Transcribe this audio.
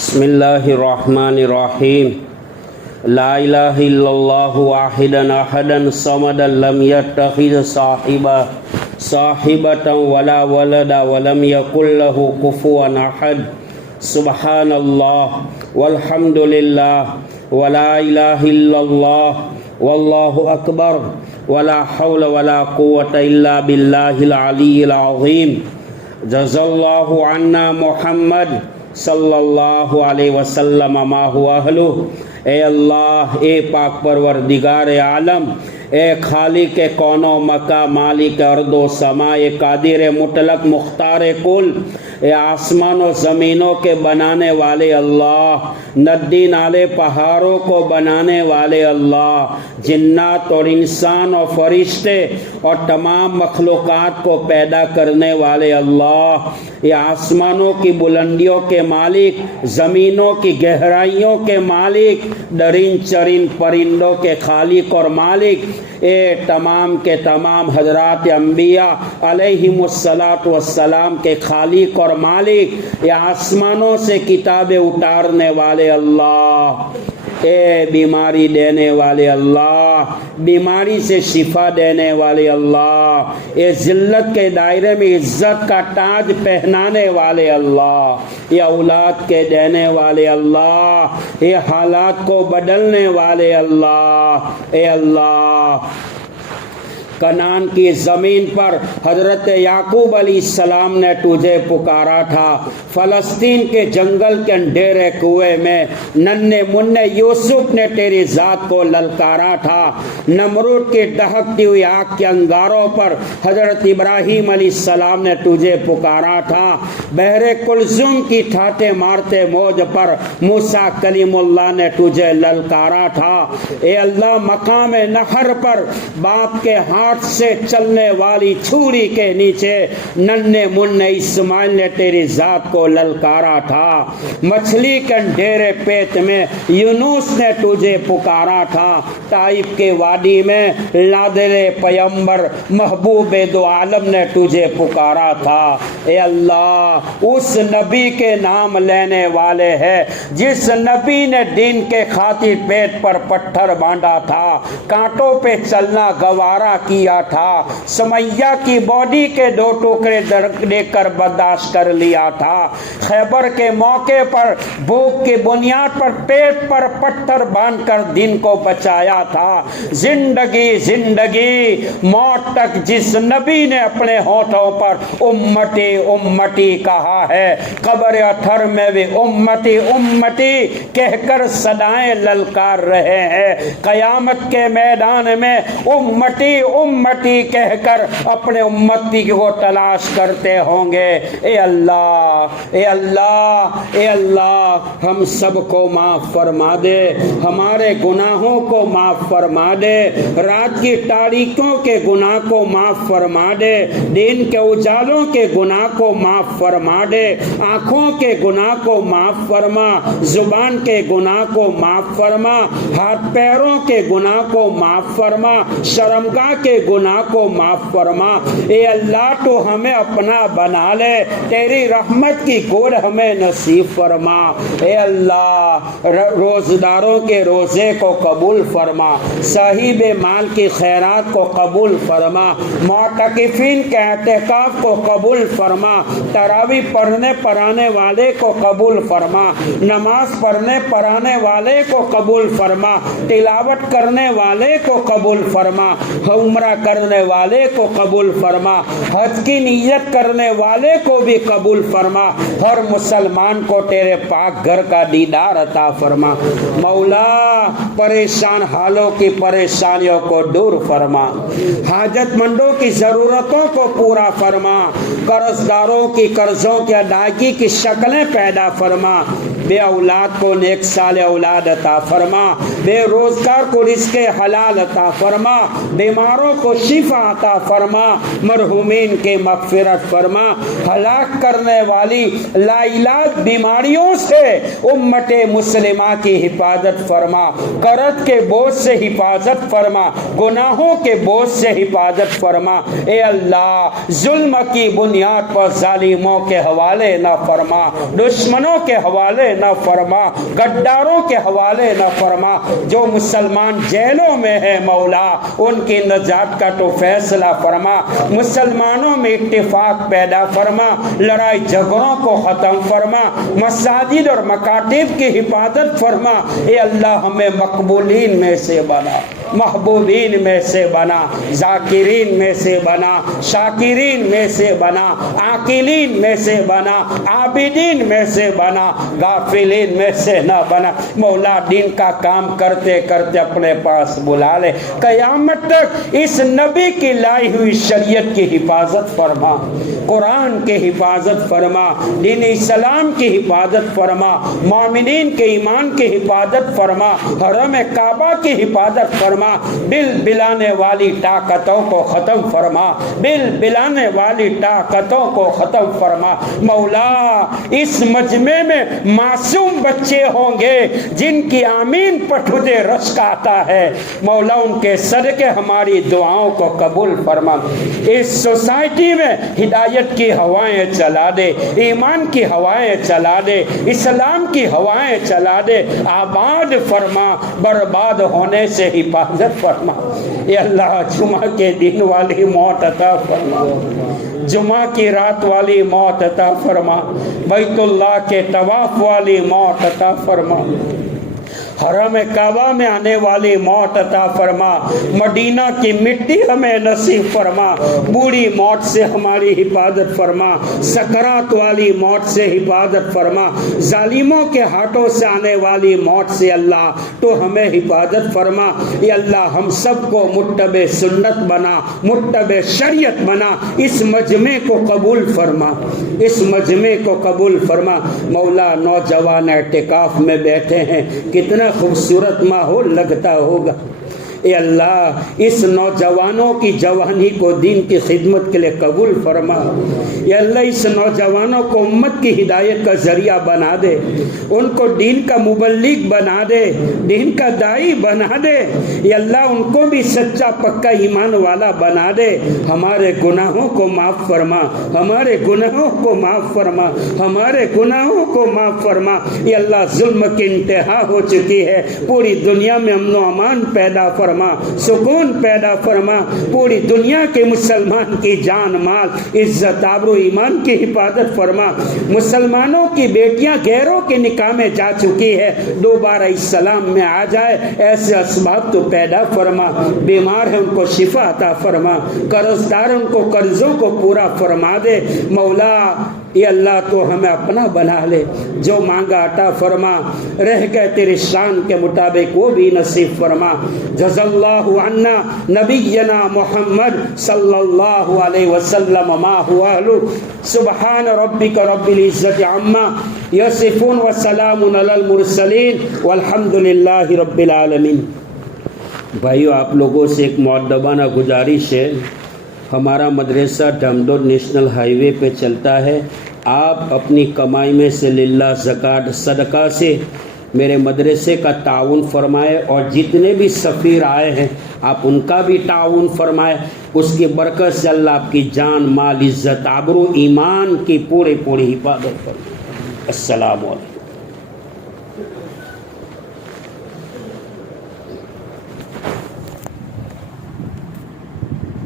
بسم اللہ الرحمن الرحیم لا الہ الا اللہ واحدا احدا صمدا لم يتخذ صاحبۃ ولا ولدا ولم یکن له کفوا احد سبحان اللہ والحمد للہ ولا الہ الا اللہ واللہ اکبر ولا حول ولا قوة الا باللہ العلی العظیم جزا اللہ عنا محمد صلی اللہ علیہ وسلم ما ہوا اہلہ۔ اے اللہ، اے پاک پروردگار عالم، اے خالق کون و مکہ، مالک ارض و سما، اے قادر مطلق مختار کل، اے آسمان و زمینوں کے بنانے والے اللہ، ندی نالے پہاڑوں کو بنانے والے اللہ، جنات اور انسان اور فرشتے اور تمام مخلوقات کو پیدا کرنے والے اللہ، یہ آسمانوں کی بلندیوں کے مالک، زمینوں کی گہرائیوں کے مالک، درین چرین پرندوں کے خالق اور مالک، اے تمام کے تمام حضرات انبیاء علیہم السلام کے خالق اور مالک، یہ آسمانوں سے کتابیں اتارنے والے اللہ، اے بیماری دینے والے اللہ، بیماری سے شفا دینے والے اللہ، اے ذلت کے دائرے میں عزت کا تاج پہنانے والے اللہ، یہ اولاد کے دینے والے اللہ، یہ حالات کو بدلنے والے اللہ، اے اللہ، کنعان کی زمین پر حضرت یعقوب علیہ السلام نے تجھے پکارا تھا، فلسطین کے جنگل کے اندھیرے کنویں میں ننھے منھے یوسف نے تیری ذات کو للکارا تھا، نمرود کی دہکتی ہوئی آگ کے انگاروں پر حضرت ابراہیم علیہ السلام نے تجھے پکارا تھا، بحر کلثوم کی ٹھاٹے مارتے موج پر موسیٰ کلیم اللہ نے تجھے للکارا تھا، اے اللہ، مقام نہر پر باپ کے ہاتھ سے چلنے والی چھری کے نیچے ننھے منھے اسماعیل نے تیری ذات کو للکارا تھا، مچھلی کے اندھیرے پیٹ میں یونس نے تجھے پکارا تھا، طائف کے وادی میں لادل پیمبر محبوب دو عالم نے تجھے پکارا تھا، اے اللہ، اس نبی کے نام لینے والے ہیں جس نبی نے دین کے خاطر پیٹ پر پتھر باندھا تھا، کانٹوں پہ چلنا گوارا کیا تھا، سمیہ کی باڈی کے 2 ٹکڑے دے کر برداشت کر لیا تھا، خیبر کے موقع پر بھوک کی بنیاد پر پیٹ پر پتھر باندھ کر دین کو بچایا تھا، زندگی موت تک جس نبی نے اپنے ہونٹوں پر امتی امتی کہا ہے، قبر اطہر میں بھی امتی امتی کہہ کر صدائیں للکار رہے ہیں، قیامت کے میدان میں امتی امتی کہہ کر اپنے امتی کو تلاش کرتے ہوں گے، اے اللہ، اے اللہ، اے اللہ، ہم سب کو معاف فرما دے، ہمارے گناہوں کو معاف فرما دے، رات کی تاریکیوں کے گناہ کو معاف فرما دے، دن کے اجالوں کے گناہ کو معاف فرما دے، آنکھوں کے گناہ کو معاف فرما، زبان کے گناہ کو معاف فرما، ہاتھ پیروں کے گناہ کو معاف فرما، شرمگاہ کے گناہ کو معاف فرما، اے اللہ، تو ہمیں اپنا بنا لے، تیری رحمت کی گود ہمیں نصیب فرما، اے اللہ، روزداروں کے روزے کو قبول فرما، صاحب مال کی خیرات کو قبول فرما، معتکفین کے اعتکاف کو قبول فرما، تراویح پڑھنے پڑھانے والے کو قبول فرما، نماز پڑھنے پڑھانے والے کو قبول فرما، تلاوت کرنے والے کو قبول فرما، عمرہ کرنے والے کو قبول فرما، حج کی نیت کرنے والے کو بھی قبول فرما، ہر مسلمان کو تیرے پاک گھر کا دیدار عطا فرما، مولا، پریشان حالوں کی پریشانیوں کو دور فرما، حاجت مندوں کی ضرورتوں کو پورا فرما، قرض داروں کی قرضوں کی ادائیگی کی شکلیں پیدا فرما، بے اولاد کو نیک سال اولاد عطا فرما، بے روزگار کو رزق حلال عطا فرما، بیماروں بیماروں کو شفا عطا فرما، مرحومین کے مغفرت فرما، ہلاک کرنے والی لاعلاج بیماریوں سے امت مسلمہ کی حفاظت فرما، قرض کے بوجھ سے حفاظت فرما، گناہوں کے بوجھ سے حفاظت فرما۔ اے اللہ ظلم کی بنیاد پر ظالموں کے حوالے نہ فرما، دشمنوں کے حوالے نہ فرما، غداروں کے حوالے نہ فرما۔ جو مسلمان جیلوں میں ہے مولا ان کی نجات کا تو فیصلہ فرما، مسلمانوں میں اتفاق پیدا فرما، لڑائی جھگڑوں کو ختم فرما، مساجد اور مکاتب کی حفاظت فرما۔ اے اللہ ہمیں مقبولین میں سے بنا، محبوبین میں سے بنا، ذاکرین میں سے بنا، شاکرین میں سے بنا، عاقلین میں سے بنا، عابدین میں سے بنا، غافلین میں سے نہ بنا۔ مولا دین کا کام کرتے کرتے اپنے پاس بلا لے، قیامت تک اس نبی کی لائی ہوئی شریعت کی حفاظت فرما، قرآن کی حفاظت فرما، دین اسلام کی حفاظت فرما، مومنین کے ایمان کی حفاظت فرما، حرم کعبہ کی حفاظت فرما، دل بلانے والی طاقتوں کو ختم فرما، دل بلانے والی طاقتوں کو ختم فرما۔ مولا اس مجمع میں معصوم بچے ہوں گے جن کی آمین پر تجھے رشک آتا ہے، مولا ان کے صدقے ہماری دعاؤں کو قبول فرما۔ اس سوسائٹی میں ہدایت کی ہوائیں چلا دے، ایمان کی ہوائیں چلا دے، اسلام کی ہوائیں چلا دے، آباد فرما، برباد ہونے سے حفاظت فرما۔ اے اللہ جمعہ کے دن والی موت عطا فرما، جمعہ کی رات والی موت عطا فرما، بیت اللہ کے طواف والی موت عطا فرما، حرم کعبہ میں آنے والی موت عطا فرما، مدینہ کی مٹی ہمیں نصیب فرما، بوڑھی موت سے ہماری حفاظت فرما، سکرات والی موت سے حفاظت فرما، ظالموں کے ہاتھوں سے آنے والی موت سے اللہ تو ہمیں حفاظت فرما۔ یا اللہ ہم سب کو متبع سنت بنا، متبع شریعت بنا، اس مجمع کو قبول فرما، اس مجمع کو قبول فرما۔ مولا نوجوان اعتکاف میں بیٹھے ہیں، کتنا خوبصورت ماحول لگتا ہوگا۔ اے اللہ اس نوجوانوں کی جوانی کو دین کی خدمت کے لیے قبول فرما۔ اے اللہ اس نوجوانوں کو امت کی ہدایت کا ذریعہ بنا دے، ان کو دین کا مبلغ بنا دے، دین کا داعی بنا دے۔ اے اللہ ان کو بھی سچا پکا ایمان والا بنا دے۔ ہمارے گناہوں کو معاف فرما، ہمارے گناہوں کو معاف فرما، ہمارے گناہوں کو معاف فرما۔ اے اللہ ظلم کی انتہا ہو چکی ہے، پوری دنیا میں امن و امان پیدا فرما، سکون پیدا فرما، پوری دنیا کے مسلمان کی جان مال عزت آبرو ایمان کی حفاظت فرما۔ مسلمانوں کی بیٹیاں غیروں کے نکاح میں جا چکی ہے، دوبارہ اسلام میں آ جائے ایسے اسباب تو پیدا فرما۔ بیمار ہے ان کو شفا عطا فرما، قرض دار ان کو قرضوں کو پورا فرما دے۔ مولا یہ اللہ تو ہمیں اپنا بنا لے، جو مانگا عطا فرما، رہ گئے تیری شان کے مطابق وہ بھی نصیب فرما۔ جزا اللہ عنا نبینا محمد صلی اللہ علیہ وسلم ما هو اہلہ۔ سبحان ربک رب العزت عما یصفون وسلام علی المرسلین والحمد للہ رب العالمین۔ بھائیو آپ لوگوں سے ایک مؤدبانہ گزارش ہے، ہمارا مدرسہ ڈھمڈور نیشنل ہائی وے پہ چلتا ہے، آپ اپنی کمائی میں سے للہ زکوٰۃ صدقہ سے میرے مدرسے کا تعاون فرمائے، اور جتنے بھی سفیر آئے ہیں آپ ان کا بھی تعاون فرمائے، اس کی برکت سے اللہ آپ کی جان مال عزت آبرو ایمان کی پوری حفاظت فرمائے۔ السلام علیکم۔